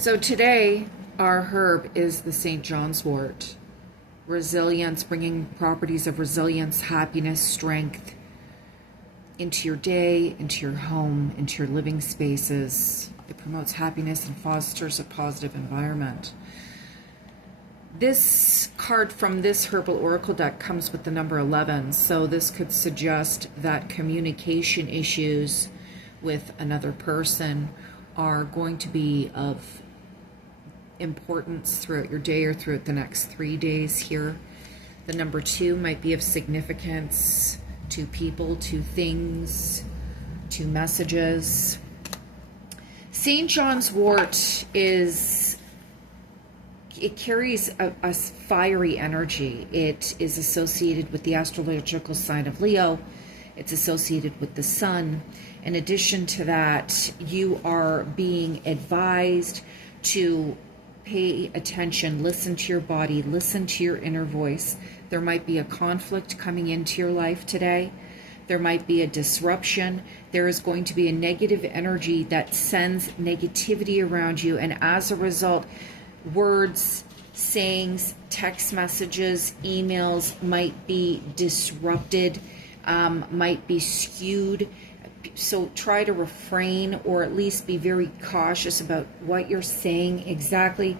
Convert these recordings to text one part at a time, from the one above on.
So today, our herb is the St. John's wort. Resilience, bringing properties of resilience, happiness, strength into your day, into your home, into your living spaces. It promotes happiness and fosters a positive environment. This card from this herbal oracle deck comes with the number 11, so this could suggest that communication issues with another person are going to be of importance throughout your day or throughout the next 3 days here. The number 2 might be of significance to people, to things, to messages. St. John's wort it carries a fiery energy. It is associated with the astrological sign of Leo. It's associated with the sun. In addition to that, you are being advised to pay attention, listen to your body, listen to your inner voice. There might be a conflict coming into your life today. There might be a disruption. There is going to be a negative energy that sends negativity around you, and as a result, words, sayings, text messages, emails might be disrupted, might be skewed. So try to refrain, or at least be very cautious about what you're saying exactly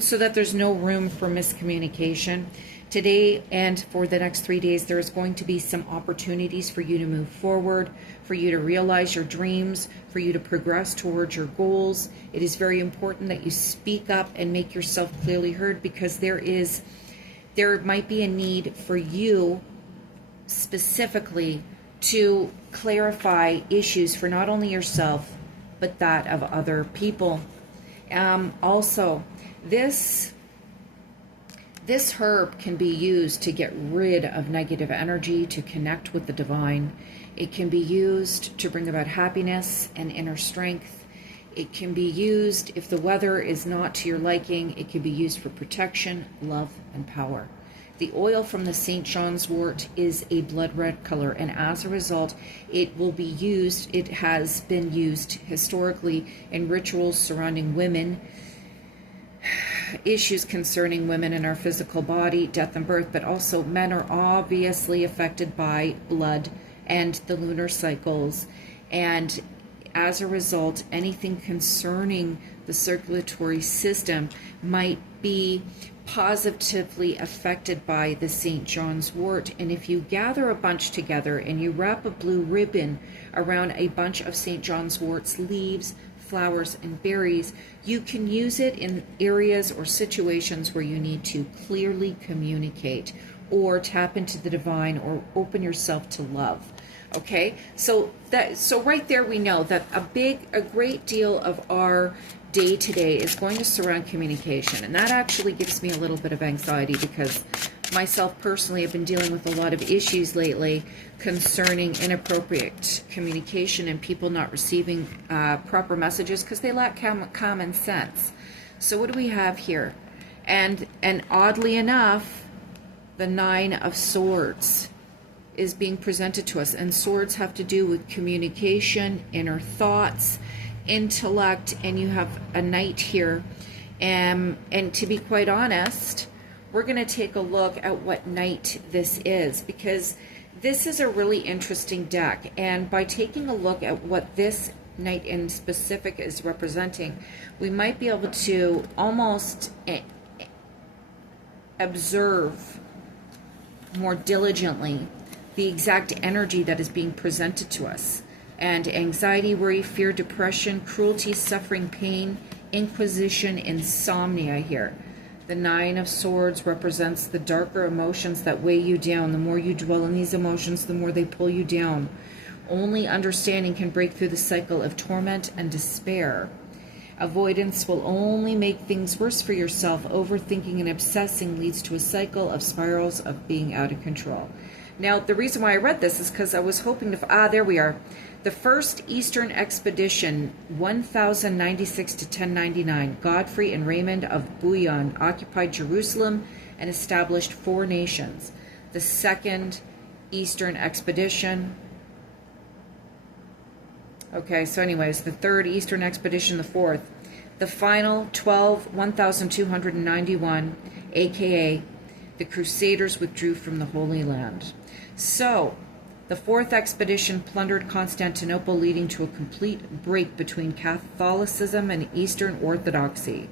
so that there's no room for miscommunication. Today and for the next 3 days, there is going to be some opportunities for you to move forward, for you to realize your dreams, for you to progress towards your goals. It is very important that you speak up and make yourself clearly heard, because there might be a need for you specifically to clarify issues for not only yourself, but that of other people. Also, this herb can be used to get rid of negative energy, to connect with the divine. It can be used to bring about happiness and inner strength. It can be used, if the weather is not to your liking, it can be used for protection, love, and power. The oil from the St. John's wort is a blood red color, and as a result, it will be used, it has been used historically in rituals surrounding women, issues concerning women in our physical body, death and birth, but also men are obviously affected by blood and the lunar cycles. And as a result, anything concerning the circulatory system might be positively affected by the St. John's wort. And if you gather a bunch together and you wrap a blue ribbon around a bunch of St. John's wort's leaves, flowers, and berries, you can use it in areas or situations where you need to clearly communicate or tap into the divine or open yourself to love. Okay, so right there we know that a great deal of our day today is going to surround communication, and that actually gives me a little bit of anxiety, because myself personally have been dealing with a lot of issues lately concerning inappropriate communication and people not receiving proper messages because they lack common sense. So what do we have here? And oddly enough, the 9 of Swords is being presented to us, and swords have to do with communication, inner thoughts, intellect, and you have a knight here. And to be quite honest, we're going to take a look at what knight this is, because this is a really interesting deck, and by taking a look at what this knight in specific is representing, we might be able to almost observe more diligently the exact energy that is being presented to us. And anxiety, worry, fear, depression, cruelty, suffering, pain, inquisition, insomnia here. The 9 of Swords represents the darker emotions that weigh you down. The more you dwell in these emotions, the more they pull you down. Only understanding can break through the cycle of torment and despair. Avoidance will only make things worse for yourself. Overthinking and obsessing leads to a cycle of spirals of being out of control. Now, the reason why I read this is because I was hoping to... there we are. The First Eastern Expedition, 1096 to 1099. Godfrey and Raymond of Bouillon occupied Jerusalem and established 4 nations. The Second Eastern Expedition... Okay, so anyways, the Third Eastern Expedition, the 4th. The final 1,291, aka the Crusaders, withdrew from the Holy Land. So, the fourth expedition plundered Constantinople, leading to a complete break between Catholicism and Eastern Orthodoxy.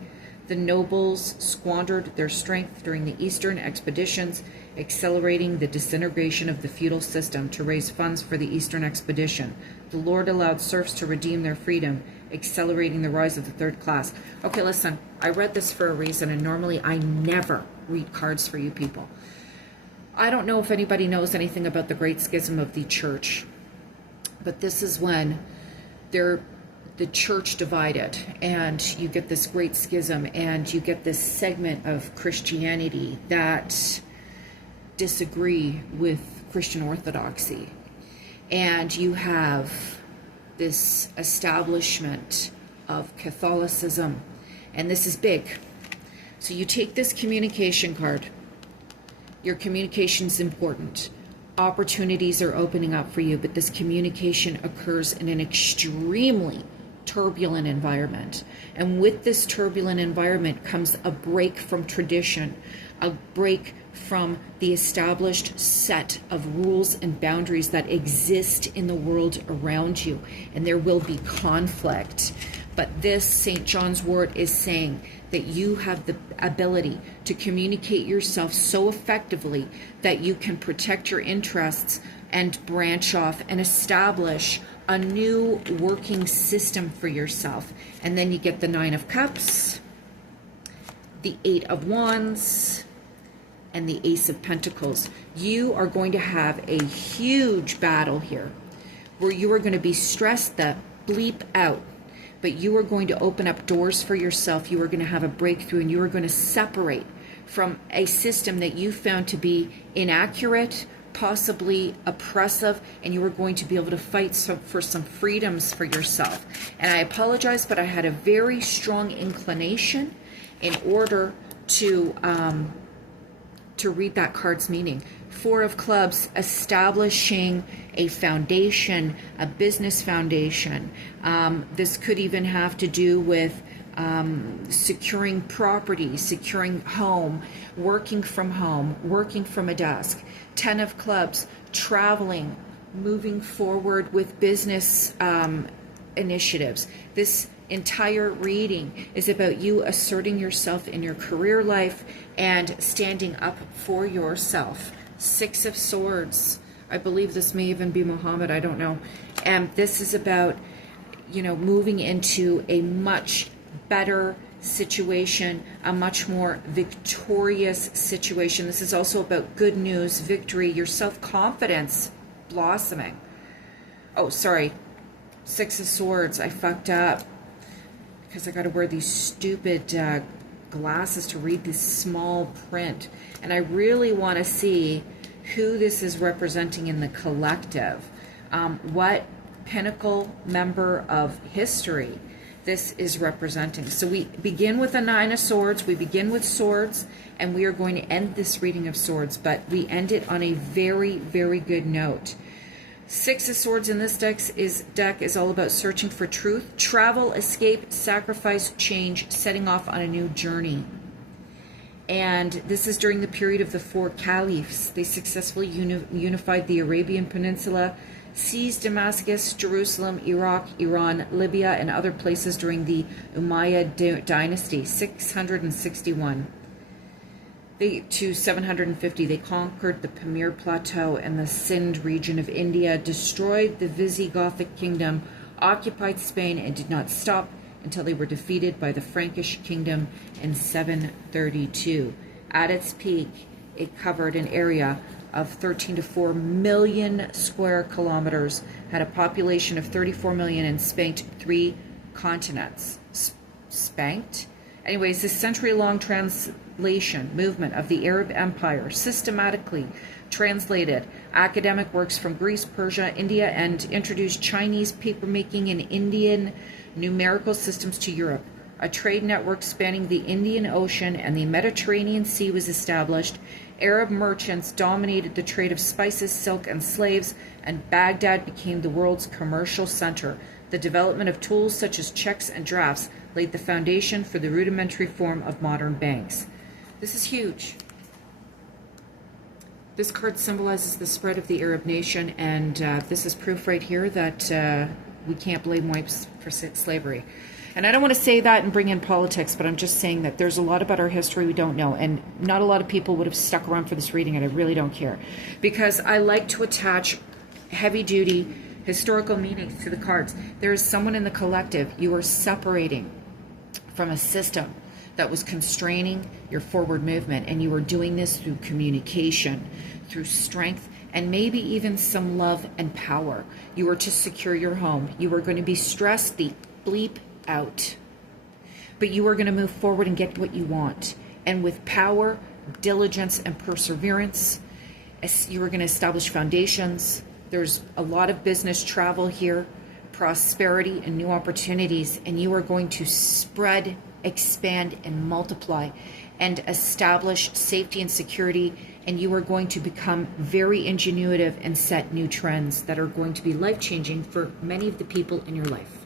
The nobles squandered their strength during the Eastern expeditions, accelerating the disintegration of the feudal system to raise funds for the Eastern expedition. The Lord allowed serfs to redeem their freedom, accelerating the rise of the third class. Okay, listen, I read this for a reason, and normally I never read cards for you people. I don't know if anybody knows anything about the Great Schism of the Church, but this is when the church divided, and you get this Great Schism, and you get this segment of Christianity that disagree with Christian Orthodoxy, and you have this establishment of Catholicism, and this is big. So you take this communication card. Your communication is important. Opportunities are opening up for you, but this communication occurs in an extremely turbulent environment. And with this turbulent environment comes a break from tradition, a break from the established set of rules and boundaries that exist in the world around you. And there will be conflict. But this St. John's wort is saying that you have the ability to communicate yourself so effectively that you can protect your interests and branch off and establish a new working system for yourself. And then you get the Nine of Cups, the Eight of Wands, and the Ace of Pentacles. You are going to have a huge battle here where you are going to be stressed the bleep out. But you are going to open up doors for yourself. You are going to have a breakthrough, and you are going to separate from a system that you found to be inaccurate, possibly oppressive, and you are going to be able to fight for some freedoms for yourself. And I apologize, but I had a very strong inclination in order to read that card's meaning. Four of Clubs, establishing a foundation, a business foundation. This could even have to do with securing property, securing home, working from a desk. 10 of Clubs, traveling, moving forward with business initiatives. This entire reading is about you asserting yourself in your career life and standing up for yourself. 6 of Swords. I believe this may even be Muhammad, I don't know. And this is about, moving into a much better situation, a much more victorious situation. This is also about good news, victory, your self-confidence blossoming. Oh, sorry. 6 of Swords. I fucked up because I got to wear these stupid glasses to read this small print. And I really want to see who this is representing in the collective. What pinnacle member of history this is representing. So we begin with a 9 of Swords. We begin with swords, and we are going to end this reading of swords, but we end it on a very, very good note. 6 of Swords in this deck is all about searching for truth, travel, escape, sacrifice, change, setting off on a new journey. And this is during the period of the 4 caliphs. They successfully unified the Arabian Peninsula, seized Damascus, Jerusalem, Iraq, Iran, Libya, and other places during the Umayyad dynasty, 661 to 750. They conquered the Pamir Plateau and the Sindh region of India, destroyed the Visigothic kingdom, occupied Spain, and did not stop until they were defeated by the Frankish kingdom in 732. At its peak, it covered an area of 13 to 4 million square kilometers, had a population of 34 million, and spanked 3 continents. Spanked? Anyways, this century-long movement of the Arab Empire systematically translated academic works from Greece, Persia, India, and introduced Chinese papermaking and Indian numerical systems to Europe. A trade network spanning the Indian Ocean and the Mediterranean Sea was established. Arab merchants dominated the trade of spices, silk, and slaves, and Baghdad became the world's commercial center. The development of tools such as checks and drafts laid the foundation for the rudimentary form of modern banks. This is huge. This card symbolizes the spread of the Arab nation, and this is proof right here that we can't blame whites for slavery. And I don't want to say that and bring in politics, but I'm just saying that there's a lot about our history we don't know, and not a lot of people would have stuck around for this reading, and I really don't care. Because I like to attach heavy-duty historical meanings to the cards. There is someone in the collective. You are separating from a system that was constraining your forward movement, and you are doing this through communication, through strength, and maybe even some love and power. You are to secure your home. You are going to be stressed the bleep out, but you are going to move forward and get what you want. And with power, diligence, and perseverance, you are going to establish foundations. There's a lot of business travel here, prosperity and new opportunities, and you are going to spread, expand, and multiply and establish safety and security, and you are going to become very ingenuitive and set new trends that are going to be life-changing for many of the people in your life.